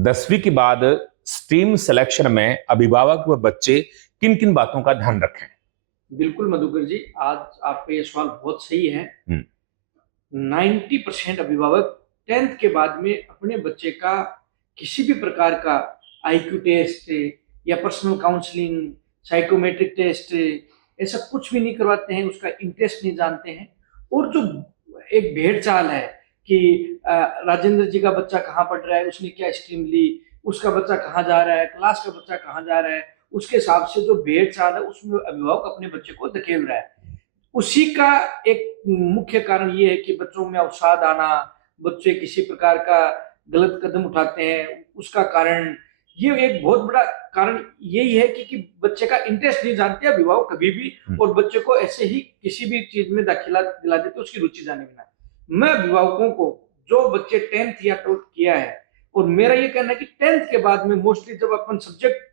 10वीं के बाद स्ट्रीम सिलेक्शन में अभिभावक व बच्चे किन किन बातों का ध्यान रखें? बिल्कुल मधुकर जी, आज आपका ये सवाल बहुत सही है। 90% अभिभावक 10th के बाद में अपने बच्चे का किसी भी प्रकार का आईक्यू टेस्ट या पर्सनल काउंसलिंग, साइकोमेट्रिक टेस्ट ऐसा कुछ भी नहीं करवाते हैं, उसका इंटरेस्ट नहीं जानते हैं। और जो एक भेड़ चाल है कि राजेंद्र जी का बच्चा कहाँ पढ़ रहा है, उसने क्या स्ट्रीम ली, उसका बच्चा कहाँ जा रहा है, क्लास का बच्चा कहाँ जा रहा है, उसके हिसाब से जो भेड़ चाल है उसमें अभिभावक अपने बच्चे को धकेल रहा है। उसी का एक मुख्य कारण ये है कि बच्चों में अवसाद आना, बच्चे किसी प्रकार का गलत कदम उठाते हैं, उसका कारण ये एक बहुत बड़ा कारण यही है कि बच्चे का इंटरेस्ट नहीं जानते अभिभावक कभी भी, और बच्चे को ऐसे ही किसी भी चीज में दाखिला दिला देते उसकी रुचि जाने बिना। मैं अभिभावकों को, जो बच्चे 10th या 12th किया है, और मेरा ये कहना है कि 10th के बाद में मोस्टली जब अपन सब्जेक्ट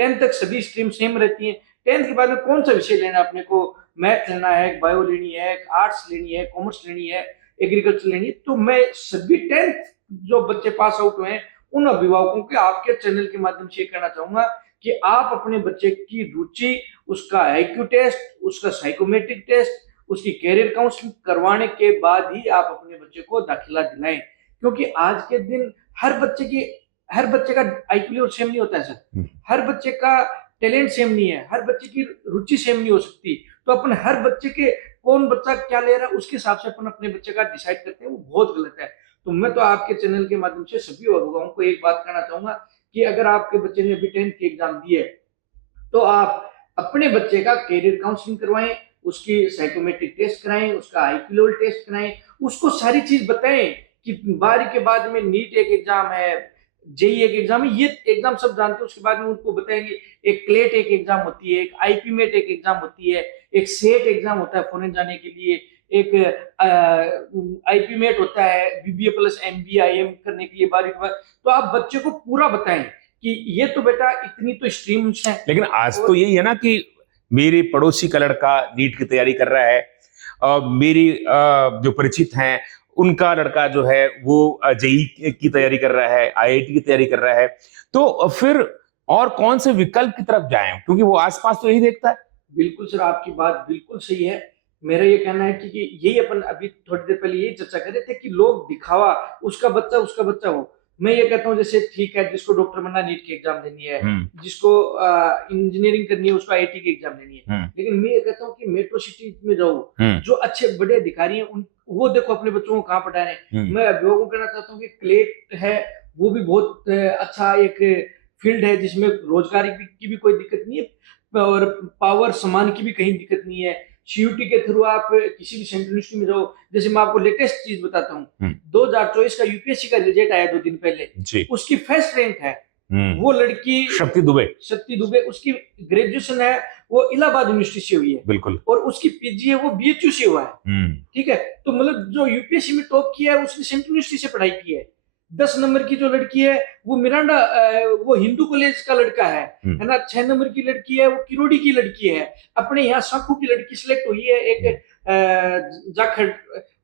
10th तक सभी स्ट्रीम सेम रहती हैं, 10th के बाद में कौन सा विषय लेना है अपने को, मैथ लेना है, बायो लेनी है, आर्ट्स लेनी है, कॉमर्स लेनी है, एग्रीकल्चर लेनी है, तो मैं सभी 10th जो बच्चे पास आउट हुए हैं उन अभिभावकों के आपके चैनल के माध्यम से कहना चाहूंगा कि आप अपने बच्चे की रुचि, उसका आईक्यू टेस्ट, उसका साइकोमेट्रिक टेस्ट, उसकी कैरियर काउंसलिंग करवाने के बाद ही आप अपने बच्चे को दाखिला दिलाएं। क्योंकि आज के दिन हर बच्चे का आईक्यू लेवल सेम नहीं होता है सर, हर बच्चे का टैलेंट सेम नहीं है, हर बच्चे की रुचि सेम नहीं हो सकती। तो अपन हर बच्चे के कौन बच्चा क्या ले रहा है उसके हिसाब से अपन अपने बच्चे का डिसाइड करते हैं, वो बहुत गलत है। तो मैं तो आपके चैनल के माध्यम से सभी अभिभावकों को एक बात कहना चाहूंगा कि अगर आपके बच्चे ने अभी 10th की एग्जाम दी है तो आप अपने बच्चे का कैरियर काउंसलिंग करवाएं, उसकी साइकोमेट्रिक टेस्ट कराएं, उसका आईक्यू लेवल टेस्ट कराएं, उसको सारी चीज बताएं कि 12वीं के बाद में नीट एक एग्जाम है, जेई एक एग्जाम है, ये एग्जाम सब जानते हैं। उसके बाद में उनको बताएंगे एक क्लेट एक एग्जाम होती है, एक आईपीमेट एक एग्जाम होती है, एक सेट एग्जाम होता है फॉरेन जाने के लिए, एक आईपीमेट होता है बीबीए प्लस एमबीए आईएम करने के लिए 12वीं के बाद। तो आप बच्चे को पूरा बताएं कि ये तो बेटा इतनी तो स्ट्रीम्स हैं। लेकिन आज तो यही है ना कि मेरे पड़ोसी का लड़का नीट की तैयारी कर रहा है, मेरी जो परिचित हैं उनका लड़का जो है वो जेई की तैयारी कर रहा है, आईआईटी की तैयारी कर रहा है, तो फिर और कौन से विकल्प की तरफ जाएं, क्योंकि वो आसपास तो यही देखता है। बिल्कुल सर, आपकी बात बिल्कुल सही है। मेरा ये कहना है कि यही अपन अभी थोड़ी देर पहले यही चर्चा कर रहे थे कि लोग दिखावा, उसका बच्चा हो। मैं ये कहता हूँ जैसे ठीक है, जिसको डॉक्टर बनना नीट की एग्जाम देनी है, जिसको इंजीनियरिंग करनी है उसको आईटी की एग्जाम देनी है, लेकिन मैं ये कहता हूँ कि मेट्रो सिटी में जाओ, जो अच्छे बड़े अधिकारी हैं उन वो देखो अपने बच्चों को कहाँ पढ़ा रहे हैं। मैं अभिभावकों को कहना चाहता हूँ कि क्लेट है वो भी बहुत अच्छा एक फील्ड है जिसमें रोजगार की भी कोई दिक्कत नहीं है और पावर समान की भी कहीं दिक्कत नहीं है। सीयूटी के थ्रू आप किसी भी सेंट्रल यूनिवर्सिटी में जाओ। जैसे मैं आपको लेटेस्ट चीज बताता हूँ, 2024 का यूपीएससी का रिजल्ट आया 2 दिन पहले, उसकी फर्स्ट रैंक है वो लड़की शक्ति दुबे, उसकी ग्रेजुएशन है वो इलाहाबाद यूनिवर्सिटी से हुई है, बिल्कुल, और उसकी पीजी है वो बीएचयू से हुआ है। ठीक है, तो मतलब जो यूपीएससी में टॉप किया है उसने सेंट्रल यूनिवर्सिटी से पढ़ाई की है। 10 नंबर की जो लड़की है वो मिरांडा वो हिंदू कॉलेज का लड़का है ना। 6 नंबर की लड़की है वो किरोड़ी की लड़की है। अपने यहाँ साखू की लड़की सिलेक्ट हुई है एक जाखड़,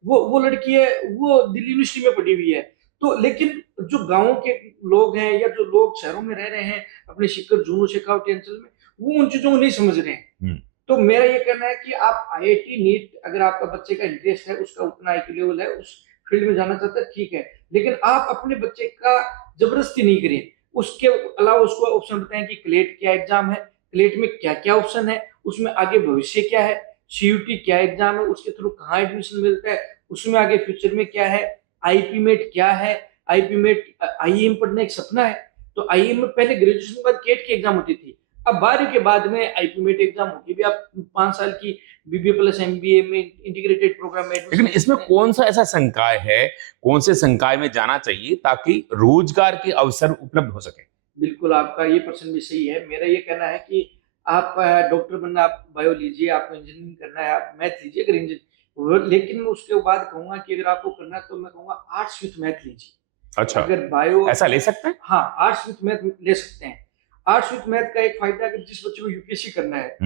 वो लड़की है वो दिल्ली यूनिवर्सिटी में पढ़ी हुई है। तो लेकिन जो गांवों के लोग हैं या जो लोग शहरों में रह रहे हैं अपने शिखर जूनू शेखावटी अंचल में, वो उन चीजों को नहीं समझ रहे हैं। तो मेरा ये कहना है कि आप आईआईटी नीट अगर आपका बच्चे का इंटरेस्ट है, उसका उतना आईक्यू लेवल है, उस फील्ड में जाना चाहता है ठीक है, लेकिन आप अपने बच्चे का जबरदस्ती नहीं करिए। उसके अलावा उसको ऑप्शन बताएं कि क्लेट क्या एग्जाम है, क्लेट में क्या क्या ऑप्शन है, उसमें आगे भविष्य क्या है, सीयूटी क्या एग्जाम है, उसके थ्रू कहाँ एडमिशन मिलता है, उसमें आगे फ्यूचर में क्या है, आईपीमेट क्या है। आईपीमेट आईएम पढ़ने एक सपना है, तो आईएम में पहले ग्रेजुएशन के बाद केट की एग्जाम होती थी, अब 12वीं के बाद में आईपीमेट एग्जाम होगी भी, आप 5 साल की बीबीए प्लस एमबीए में इंटीग्रेटेड प्रोग्राम में। लेकिन इसमें कौन सा ऐसा संकाय है, कौन से संकाय में जाना चाहिए ताकि रोजगार के अवसर उपलब्ध हो सके? बिल्कुल, आपका ये प्रश्न भी सही है। मेरा ये कहना है कि आप डॉक्टर बनना, आप बायो लीजिए, आपको इंजीनियरिंग करना है आप मैथ लीजिए, अगर इंजीनियरिंग, लेकिन मैं उसके बाद कहूंगा कि अगर आपको करना है तो मैं कहूंगा आर्ट्स विथ मैथ लीजिए। अच्छा, अगर बायो ऐसा ले सकते हैं? हाँ, आर्ट्स विथ मैथ ले सकते हैं। आर्ट्स विथ मैथ का एक फायदा है कि जिस बच्चे को यूपीएससी करना है,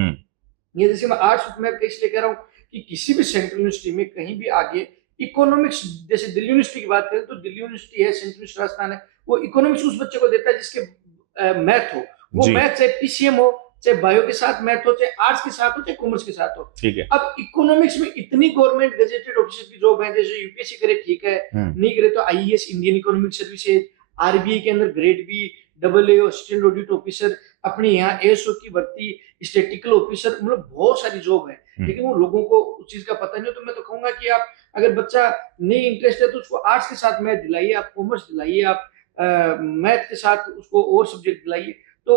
ये जैसे मैं आर्ट्स विथ मैथ का इसलिए कह रहा हूँ कि किसी भी सेंट्रल यूनिवर्सिटी में कहीं भी आगे इकोनॉमिक्स, जैसे दिल्ली यूनिवर्सिटी की बात करें तो दिल्ली यूनिवर्सिटी है, सेंट्रल यूनिवर्सिटी राजस्थान है, वो इकोनॉमिक्स उस बच्चे को देता है जिसके मैथ हो, वो जी। मैथ चाहे पीसीएम हो, चाहे बायो के साथ मैथ हो, चाहे आर्ट्स के साथ हो, चाहे कॉमर्स के साथ हो। ठीक है। अब इकोनॉमिक्स में इतनी गवर्नमेंट गेजेटेड ऑफिसर की जॉब है, जैसे यूपीएससी करे ठीक है, नहीं करे तो IAS Indian economic services, RBI के अंदर grade B, double A assistant audit officer, अपने यहाँ एएसओ की भर्ती, स्टैटिस्टिकल ऑफिसर, मतलब बहुत सारी जॉब है, लेकिन वो लोगों को उस चीज का पता नहीं हो। तो मैं तो कहूंगा कि आप अगर बच्चा नहीं इंटरेस्ट है तो उसको आर्ट्स के साथ मैथ दिलाइए, आप कॉमर्स दिलाइए, आप मैथ के साथ उसको और सब्जेक्ट दिलाइए। तो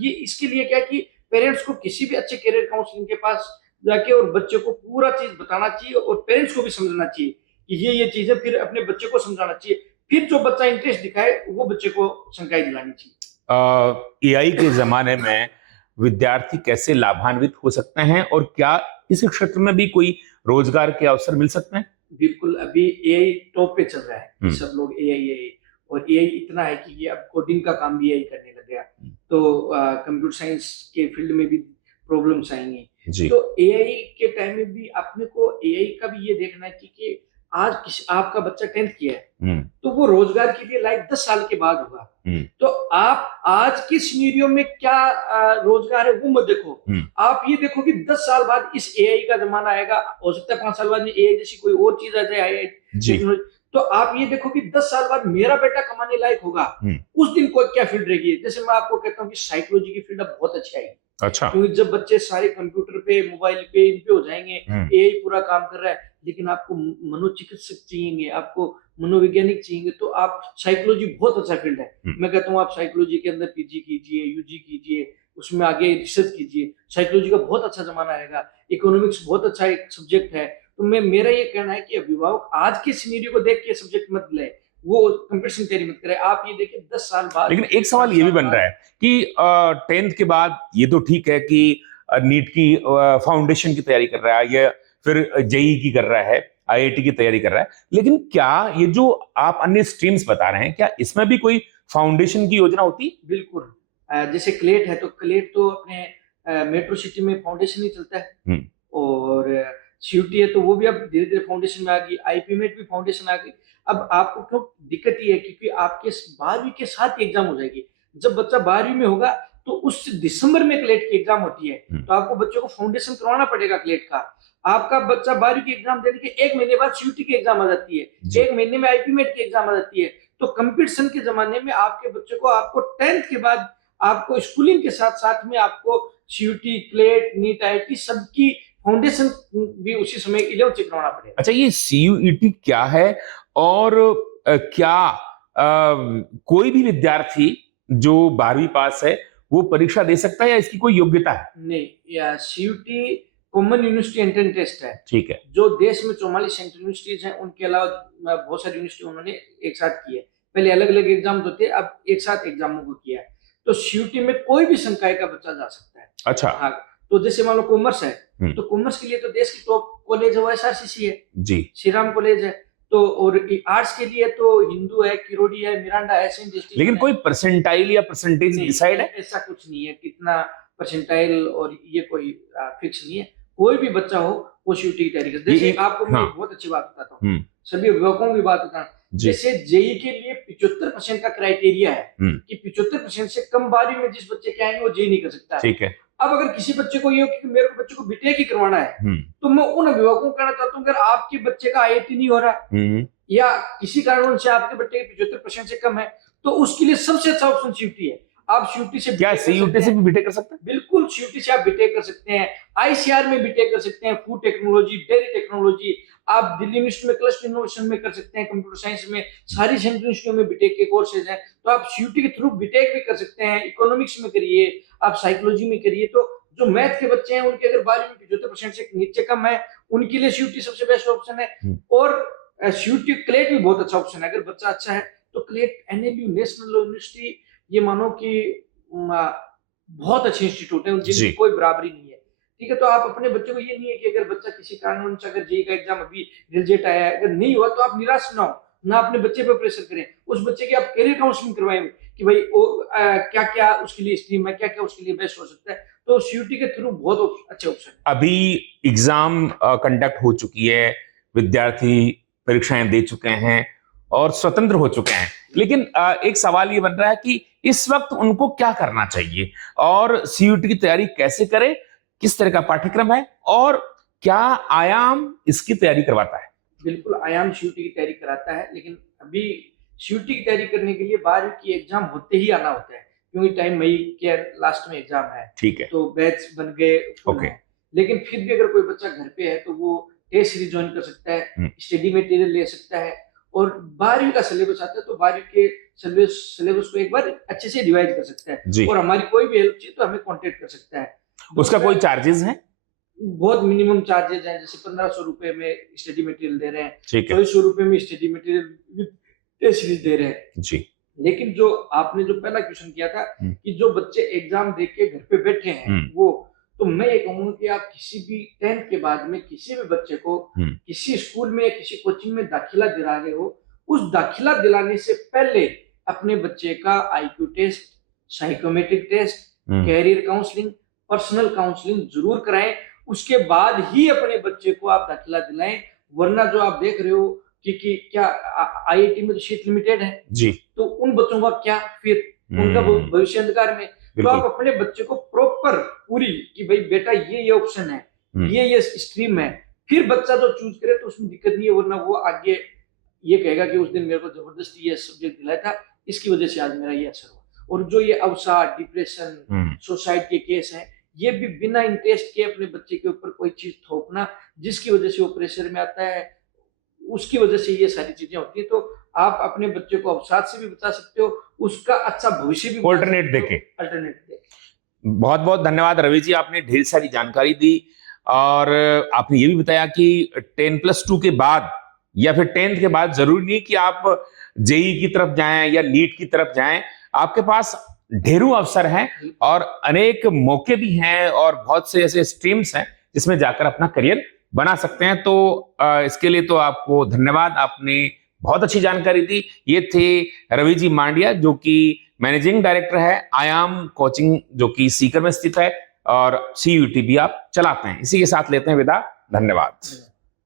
ये इसके लिए क्या कि पेरेंट्स को किसी भी अच्छे करियर काउंसलिंग के पास जाके और बच्चे को पूरा चीज बताना चाहिए, और पेरेंट्स को भी समझना चाहिए कि ये चीजें, फिर अपने बच्चे को समझाना चाहिए, फिर जो बच्चा इंटरेस्ट दिखाए वो बच्चे को शंकाई दिलानी चाहिए। एआई के जमाने में विद्यार्थी कैसे लाभान्वित हो सकते हैं, और क्या इस क्षेत्र में भी कोई रोजगार के अवसर मिल सकते हैं? बिल्कुल, अभी एआई टॉप पे चल रहा है कि सब लोग एआई एआई, और एआई इतना है कि ये अब कोडिंग का काम भी एआई करने लग गया। तो कंप्यूटर साइंस के फील्ड में भी प्रॉब्लम्स आएंगी। जी। तो एआई के टाइम में भी अपने को एआई का भी ये देखना है कि आज आपका बच्चा 10th किया है, तो वो रोजगार के लिए लाइक 10 साल के बाद होगा। तो आप आज के सिनेरियो में क्या रोजगार है वो मत देखो, आप ये देखो कि 10 साल बाद इस एआई का जमाना आएगा, हो सकता है 5 साल बाद में एआई जैसी कोई और चीज आ जाए, एआई टेक्नोलॉजी। तो आप ये देखो कि 10 साल बाद मेरा बेटा कमाने लायक होगा, उस दिन कोई क्या फील्ड रहेगी। जैसे मैं आपको कहता हूँ कि साइकोलॉजी की फील्ड अब बहुत अच्छी आएगी। अच्छा। क्योंकि जब बच्चे सारे कंप्यूटर पे, मोबाइल पे, इन पे हो जाएंगे, एआई पूरा काम कर रहा है, लेकिन आपको मनोचिकित्सक चाहिए, आपको मनोवैज्ञानिक चाहिए, तो आप साइकोलॉजी बहुत अच्छा फील्ड है। मैं कहता हूँ आप साइकोलॉजी के अंदर पीजी कीजिए, यूजी कीजिए, उसमें आगे रिसर्च कीजिए, साइकोलॉजी का बहुत अच्छा जमाना आएगा। इकोनॉमिक्स बहुत अच्छा एक सब्जेक्ट है। तो मेरा ये कहना है कि अभिभावक आज के सिनेरियो को देख के सब्जेक्ट मत ले, वो कंपटीशन तैयारी मत करे। आप ये देखिए 10 साल बाद। लेकिन एक सवाल ये भी बन रहा है कि 10th के बाद ये तो ठीक है कि नीट की फाउंडेशन की तैयारी कर रहा है, या फिर जेई की कर रहा है, आईआईटी की तैयारी कर रहा है, लेकिन क्या ये जो आप अन्य स्ट्रीम्स बता रहे हैं, क्या इसमें भी कोई फाउंडेशन की योजना होती? बिल्कुल। जैसे क्लेट है, तो क्लेट तो अपने मेट्रो सिटी में फाउंडेशन ही चलता है, और सीयूटी है तो वो भी अब धीरे धीरे फाउंडेशन में आ गई, आईपीमेट भी फाउंडेशन आ गई। अब आपको क्यों दिक्कत ये है, क्योंकि आपके 12वीं के साथ एग्जाम हो जाएगी। जब बच्चा 12वीं में होगा तो उस दिसंबर में क्लेट की एग्जाम होती है, तो आपको बच्चों को फाउंडेशन करवाना पड़ेगा क्लेट का। आपका बच्चा 12वीं की एग्जाम देने के 1 महीने बाद सीयूटी की एग्जाम आ जाती है, 1 महीने में आईपीमेट की एग्जाम आ जाती है। तो कंपटीशन के जमाने में आपके बच्चे को, आपको 10th के बाद आपको स्कूलिंग के साथ साथ में आपको सीयूटी, क्लेट, नीट, आईआईटी सबकी फाउंडेशन भी उसी समय 11th से करवाना पड़ेगा। अच्छा, ये सीयूईटी क्या है, और क्या कोई भी विद्यार्थी जो 12वीं पास है वो परीक्षा दे सकता है, या इसकी कोई योग्यता है? नहीं, या CUET common university entrance test है। ठीक है। जो देश में 44 सेंट्रल यूनिवर्सिटीज हैं, उनके अलावा बहुत सारी यूनिवर्सिटी उन्होंने एक साथ की है। पहले अलग अलग एग्जाम होते, अब एक साथ एग्जामों को किया है। तो सीयूटी में कोई भी संकाय का बच्चा जा सकता है। अच्छा। हाँ, तो जैसे मान लो कॉमर्स है, तो कॉमर्स के लिए तो देश की टॉप कॉलेज है वो एसआरसीसी है जी, श्री राम कॉलेज है। तो और आर्ट्स के लिए तो हिंदू है, किरोड़ी है, मिरांडा है, सेंट जस्टिस। लेकिन कोई परसेंटाइल या परसेंटेज डिसाइड है? ऐसा कुछ नहीं है, कितना परसेंटाइल और ये कोई फिक्स नहीं है। कोई भी बच्चा हो वो सीयूटी की तैयारी कर। जैसे आपको मैं बहुत अच्छी बात बताता हूँ, सभी अभिभावकों की बात बताना। जैसे जेई के लिए 75% का क्राइटेरिया है कि 75% से कम 12वीं में जिस बच्चे के आएंगे वो जेई नहीं कर सकता। ठीक है। अब अगर किसी बच्चे को ये हो कि मेरे को बच्चे को बीटेक ही करवाना है, तो मैं उन अभिभावकों को कहना चाहता हूँ, अगर आपके बच्चे का आईआईटी नहीं हो रहा या किसी कारण से आपके बच्चे के 75% से कम है, तो उसके लिए सबसे अच्छा ऑप्शन सीयूटी है। आप सीयूटी से, क्या सीयूटी से भी बीटेक कर सकते हैं? बिल्कुल, सीयूटी से आप बीटेक कर सकते हैं, आईसीआर में बीटेक कर सकते हैं, फूड टेक्नोलॉजी, डेयरी टेक्नोलॉजी। आप दिल्ली यूनिवर्सिटी में क्लस्टर इनोवेशन में कर सकते हैं, कंप्यूटर साइंस में, सारी सेंट्रल यूनिवर्सिटियों में बीटेक के कोर्सेज हैं। तो आप सीयूटी के थ्रू बीटेक भी कर सकते हैं, इकोनॉमिक्स में करिए, आप साइकोलॉजी में करिए। तो जो मैथ के बच्चे हैं उनके अगर 12वीं में 75% से नीचे कम है, उनके लिए सीयूटी सबसे बेस्ट ऑप्शन है। और सीयूटी क्लेट भी बहुत अच्छा ऑप्शन है। अगर बच्चा अच्छा है तो CLAT, NLU, national law university, ये मानो कि बहुत अच्छे इंस्टीट्यूट है, जिनकी कोई बराबरी नहीं है। ठीक है, तो आप अपने बच्चों को, ये नहीं है कि अगर बच्चा किसी कारण से, अगर जेईई का एग्जाम अभी रिजल्ट आया है, अगर नहीं हुआ तो आप निराश ना हो, ना अपने बच्चे पर प्रेशर करें। उस बच्चे की आप करियर काउंसलिंग करवाएं कि भाई क्या क्या उसके लिए स्ट्रीम है, क्या क्या उसके लिए बेस्ट हो सकता है। तो सीयूटी के थ्रू बहुत अच्छे ऑप्शन है। अभी एग्जाम कंडक्ट हो चुकी है, विद्यार्थी परीक्षाएं दे चुके हैं, और स्वतंत्र हो चुके हैं। लेकिन एक सवाल ये बन रहा है कि इस वक्त उनको क्या करना चाहिए और सीयूईटी की तैयारी कैसे करें, किस तरह का पाठ्यक्रम है और क्या आयाम इसकी तैयारी करवाता है? बिल्कुल आयाम सीयूईटी की तैयारी कराता है, लेकिन अभी सीयूईटी की तैयारी करने के लिए 12वीं की एग्जाम होते ही आना होता है, क्योंकि टाइम मई के लास्ट में एग्जाम है। ठीक है। तो बैच बन गए फुल ओके। हैं। लेकिन फिर भी अगर कोई बच्चा घर पे है तो वो टेस्ट सीरीज ज्वाइन कर सकता है, स्टडी मटेरियल ले सकता है, और 12वीं का सिलेबस आता है तो 12वीं के सिलेबस को एक बार अच्छे से रिवाइज कर सकता है। जी। और हमारी कोई भी हेल्प चाहिए तो हमें कांटेक्ट कर सकता है। उसका कोई चार्जेस है? बहुत मिनिमम चार्जेज हैं, जैसे 1500 रुपए में स्टडी मटेरियल दे रहे हैं, ठीक है। 2400 रुपए में स्टडी मटेरियल टेस्ट सीरीज दे रहे हैं। जी। लेकिन जो आपने जो पहला क्वेश्चन किया था कि जो बच्चे एग्जाम दे के घर पे बैठे हैं वो, तो मैं ये कहूंगा कि आप किसी भी 10th के बाद में किसी भी बच्चे को किसी स्कूल में या किसी कोचिंग में दाखिला दिला रहे हो, उस दाखिला दिलाने से पहले अपने बच्चे का IQ test, psychometric test, career counselling, personal counselling जरूर कराएं। उसके बाद ही अपने बच्चे को आप दाखिला दिलाएं, वरना जो आप देख रहे हो कि क्या आईआईटी में तो सीट लिमिटेड है जी, तो उन बच्चों का क्या, फिर उनका भविष्य अंधकार में। तो आप अपने बच्चे को प्रॉपर पूरी कि भाई बेटा ये ऑप्शन है, ये स्ट्रीम है, फिर बच्चा जो चूज करे तो उसमें दिक्कत नहीं है, वरना वो आगे ये कहेगा कि उस दिन मेरे को जबरदस्ती ये सब्जेक्ट दिलाया था, इसकी वजह से आज मेरा ये असर हुआ। और जो ये अवसाद, डिप्रेशन, सुसाइड के केस हैं, ये भी बिना इंटरेस्ट के अपने बच्चे के ऊपर कोई चीज थोपना जिसकी वजह से वो प्रेशर में आता है, उसकी वजह से ये सारी चीजें होती है। तो आप अपने बच्चे को अवसाद से भी बचा सकते हो, उसका अच्छा भविष्य भी अल्टरनेट देके। अल्टरनेट। बहुत बहुत धन्यवाद रवि जी, आपने ढेर सारी जानकारी दी और आपने ये भी बताया कि 10+2 के बाद या फिर 10th के बाद जरूरी नहीं कि आप जेई की तरफ जाएं या नीट की तरफ जाएं, आपके पास ढेरों अवसर हैं और अनेक मौके भी हैं और बहुत से ऐसे स्ट्रीम्स हैं जिसमें जाकर अपना करियर बना सकते हैं। तो इसके लिए तो आपको धन्यवाद, आपने बहुत अच्छी जानकारी दी। ये थे रवि जी मांडिया जो कि मैनेजिंग डायरेक्टर है आयाम कोचिंग जो कि सीकर में स्थित है और सीयूईटी भी आप चलाते हैं। इसी के साथ लेते हैं विदा, धन्यवाद।